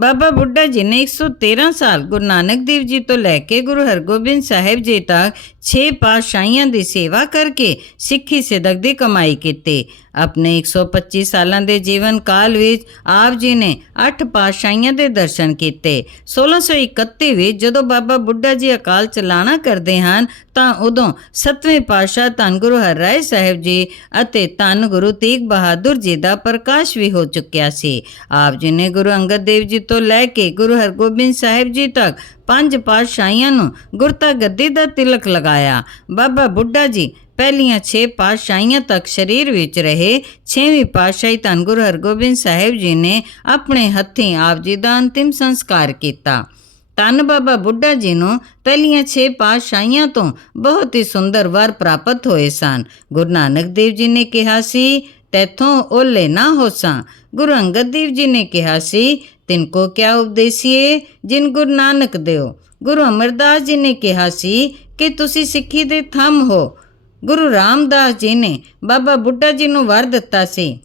ਬਾਬਾ ਬੁੱਢਾ ਜੀ ਨੇ 113 ਸਾਲ ਗੁਰੂ ਨਾਨਕ ਦੇਵ ਜੀ ਤੋਂ ਲੈ ਕੇ ਗੁਰੂ ਹਰਗੋਬਿੰਦ ਸਾਹਿਬ ਜੀ ਤੱਕ 6 ਪਾਤਸ਼ਾਹੀਆਂ ਦੀ ਸੇਵਾ ਕਰਕੇ ਸਿੱਖੀ ਸਿਦਕ ਦੀ ਕਮਾਈ ਕੀਤੀ। ਆਪਣੇ 125 ਸਾਲਾਂ ਦੇ ਜੀਵਨ ਕਾਲ ਵਿੱਚ ਆਪ ਜੀ ਨੇ 8 ਪਾਤਸ਼ਾਹੀਆਂ ਦੇ ਦਰਸ਼ਨ ਕੀਤੇ। 1631 ਵਿੱਚ ਜਦੋਂ ਬਾਬਾ ਬੁੱਢਾ ਜੀ ਅਕਾਲ ਚਲਾਣਾ ਕਰਦੇ ਹਨ, ਤਾਂ ਉਦੋਂ ਸੱਤਵੇਂ ਪਾਤਸ਼ਾਹ ਧੰਨ ਗੁਰੂ ਹਰਰਾਏ ਸਾਹਿਬ ਜੀ ਅਤੇ ਧੰਨ ਗੁਰੂ ਤੇਗ ਬਹਾਦਰ ਜੀ ਦਾ ਪ੍ਰਕਾਸ਼ ਵੀ ਹੋ ਚੁੱਕਿਆ ਸੀ। ਆਪ ਜੀ ਨੇ ਗੁਰੂ ਅੰਗਦ ਦੇਵ ਜੀ ਤੋਂ ਲੈ ਕੇ ਗੁਰੂ ਹਰਗੋਬਿੰਦ ਸਾਹਿਬ ਜੀ ਤੱਕ ਪੰਜ ਪਾਤਸ਼ਾਹੀਆਂ ਨੂੰ ਗੁਰਤਾ ਗੱਦੀ ਦਾ ਤਿਲਕ ਲਗਾਇਆ। ਬਾਬਾ ਬੁੱਢਾ ਜੀ, ਪਹਿਲੀਆਂ 6 ਪਾਤਸ਼ਾਹੀਆਂ ਤੱਕ ਸਰੀਰ ਵਿੱਚ ਰਹੇ। 6ਵੀਂ ਪਾਤਸ਼ਾਹੀ ਧੰਨ ਗੁਰੂ ਹਰਗੋਬਿੰਦ ਸਾਹਿਬ ਜੀ ਨੇ ਆਪਣੇ ਹੱਥੀਂ ਆਪ ਜੀ ਦਾ ਅੰਤਿਮ ਸੰਸਕਾਰ ਕੀਤਾ। ਧੰਨ ਬਾਬਾ ਬੁੱਢਾ ਜੀ ਨੂੰ ਪਹਿਲੀਆਂ 6 ਪਾਤਸ਼ਾਹੀਆਂ ਤੋਂ ਬਹੁਤ ਹੀ ਸੁੰਦਰ ਵਰ ਪ੍ਰਾਪਤ ਹੋਏ ਸਨ। ਗੁਰੂ ਨਾਨਕ ਦੇਵ ਜੀ ਨੇ ਕਿਹਾ ਸੀ, ਤੈਥੋਂ ਓਲੇ ਨਾ ਹੋਸਾਂ। ਗੁਰੂ ਅੰਗਦ ਦੇਵ ਜੀ ਨੇ ਕਿਹਾ ਸੀ ਤਿਨਕੋ ਕਿਆ ਉਪਦੇਸੀਏ? ਜਿਨ ਗੁਰੂ ਨਾਨਕ ਦਿਓ। ਗੁਰੂ ਅਮਰਦਾਸ ਜੀ ਨੇ ਕਿਹਾ ਸੀ ਕਿ ਤੁਸੀਂ ਸਿੱਖੀ ਦੇ ਥੰਮ ਹੋ। ਗੁਰੂ ਰਾਮਦਾਸ ਜੀ ਨੇ ਬਾਬਾ ਬੁੱਢਾ ਜੀ ਨੂੰ ਵਰ ਦਿੱਤਾ ਸੀ।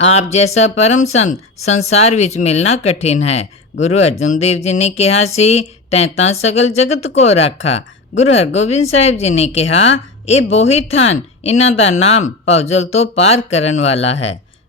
ਆਪ ਜੈਸਾ ਪਰਮ ਸੰਤ ਸੰਸਾਰ ਵਿੱਚ ਮਿਲਣਾ ਕਠਿਨ ਹੈ। ਗੁਰੂ ਅਰਜਨ ਦੇਵ ਜੀ ਨੇ ਕਿਹਾ ਸੀ, ਤੈਂ ਤਾਂ ਸਗਲ ਜਗਤ ਕੋ ਰਾਖਾ। ਗੁਰੂ ਹਰਗੋਬਿੰਦ ਸਾਹਿਬ ਜੀ ਨੇ ਕਿਹਾ, ਇਹ ਬੋਹੀ ਥਾਨ, ਇਹਨਾਂ ਦਾ ਨਾਮ ਪੌਜਲ ਤੋਂ ਪਾਰ ਕਰਨ ਵਾਲਾ ਹੈ।